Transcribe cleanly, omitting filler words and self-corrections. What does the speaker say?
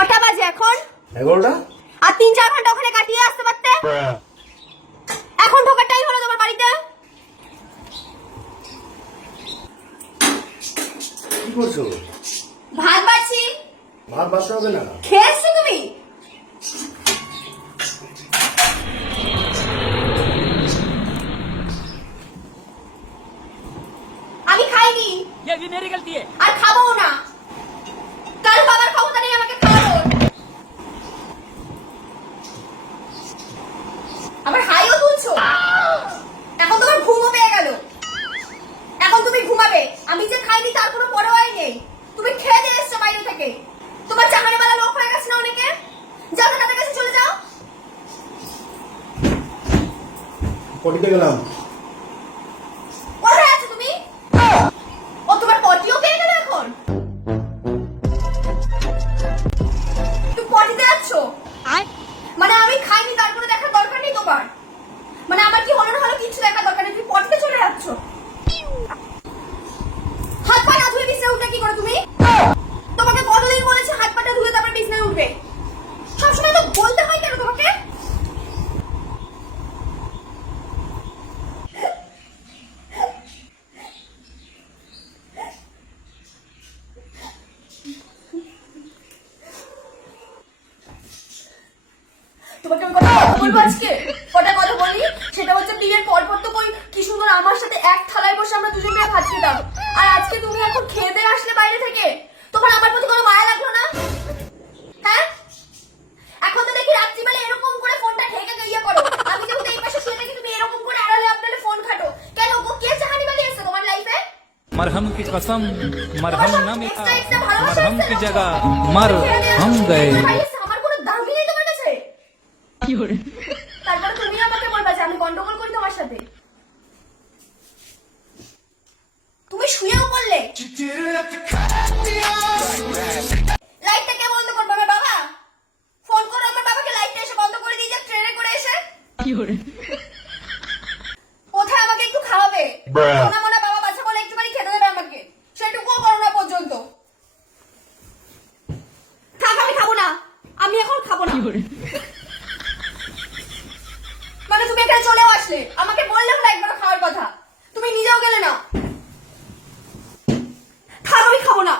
কটা বাজে এখন? 11টা। আর 3-4 ঘন্টা ওখানে কাটিয়ে আসতে পারতে। এখন ঢোকার টাইম হলো তোমার বাড়িতে। কি করছো? ভাত বাড়ছি। ভাত বাসা হবে না। খেয়েছো তুমি? আমি খাইনি। ये भी मेरी गलती है। আর খাবো না। কাল বাবার ক্ষমতা নেই আমাকে খাওয়ানোর। আবার হাইও তুলছো। এখন তোমার ঘুমও পেয়ে গেল। এখন তুমি ঘুমাবে। আমি যে খাইনি তার কোনো পরোয়াই নেই। তুমি খেয়ে দিয়ে এসছো বাইরে থেকে। তোমার চাকরিওয়ালা লোক হয়ে গেছে না অনেকে? যাও না, তাদের কাছে চলে যাও। পটিতে গেলাম। কোথায় আছো তুমি? ও তোমার পটিও পেয়ে গেল এখন? তুমি পটিতে যাচ্ছ? মানে আমি খাইনি তার কোনো দেখার দরকার নেই তোমার? মানে আমার কি হলো না হলো কিছু দেখার দরকার নেই, তুমি পটিতে চলে যাচ্ছ? হাত পা না ধুয়ে বিছানায় উঠবে কি করে তুমি? তোমাকে কতদিন বলেছি হাত পাটা ধুয়ে তারপর বিছানায় উঠবে? সবসময় তো বলতে হয় কেন তোমাকে? তোমাকে আমি কথা বলবো আজকে, কটা কথা বলি। সেটা হচ্ছে বিয়ের পর তো কই কি সুন্দর আমার সাথে এক থালায় বসে আমরা দুজন মিলে ভাত খেতাম। আর আজকে তুমি এখন খেয়ে দিয়ে আসলে বাইরে থেকে, তোমার আমার প্রতি কোনো মায়া লাগলো না? হ্যাঁ, এখন তো দেখি রাত্রিবেলা এরকম করে ফোনটা ঢেকে ইয়ে করো। আমি যেহেতু এই পাশে শুয়ে থাকি, তুমি এরকম করে আড়ালে আপনালে ফোন ঘাটো কেন? গো কে চাহানি বালি এসে তোমার লাইফে? मरहम की कसम मरहम न मिला, मरहम की जगह मर हम गए। আমার কোনো দামই নেই তোমার কাছে। তারপরে তুমি আমাকে বলবা যে আমি গন্ডগোল করি তোমার সাথে। তুমি শুয়েও বললে লাইটটা কে বন্ধ করবে? আমার বাবা। ফোন করো আমার বাবাকে, লাইটটা এসে বন্ধ করে দিয়ে যাক ট্রেনে করে এসে। কোথায় আমাকে একটু খাওয়াবে? সোনা মোনা বাবা বাচ্চা বলে একটুখানি খেতে দেবে আমাকে, সেটুকুও করো না পর্যন্ত। থাক, আমি খাবো না। আমি এখন খাবো না। মানে তুমি এখানে চলেও আসলে, আমাকে বললেও না একবার খাওয়ার কথা, তুমি নিজেও গেলে না। থাক, আমি খাবো না।